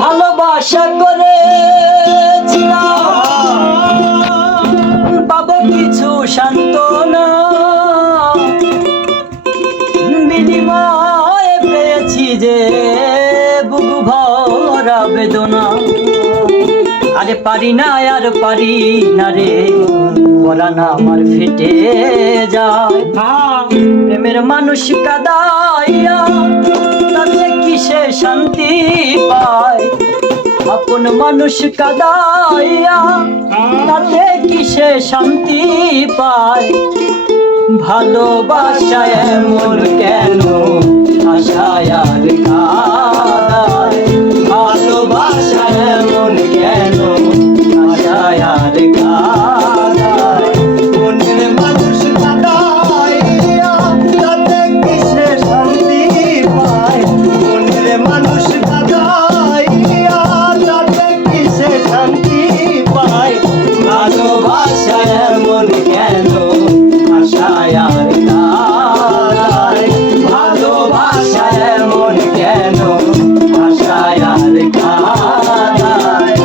ভালোবাসা করেছিলাম পাবো কিছু সান্ত্বনা, বিনিময়ে পেয়েছি যে বুক ভরা বেদনা। আরে পারি না আর পারি না রে, পরাণ আমার ফেটে যায়। প্রেমের মানুষ কাদাইয়া তাতে কিসে শান্তি পায়, আপন মানুষ কাদাইয়া তাতে কিসে শান্তি পায়। ভালোবাসা এমন কেন আশায় আর কাদায়, ভালোবাসা এমন কেন আশায় আর কাদায়। মনের মানুষ কাদাইয়া তাতে কিসে শান্তি পায়, মনের মানুষ কাদাইয়া তাতে কিসে শান্তি পায়। ভালোবাসা এমন কেন আশায় আর কাদায়, ভালোবাসা এমন কেন আশায় আর কাদায়।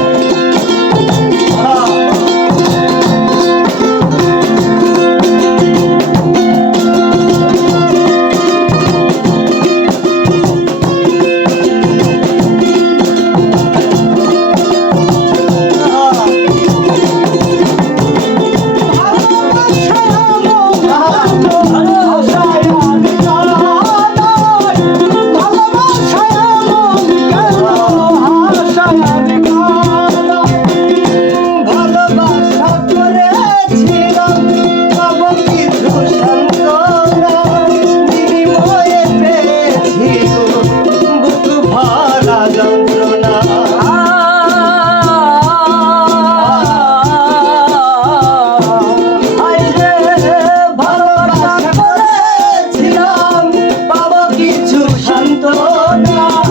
শান্তনা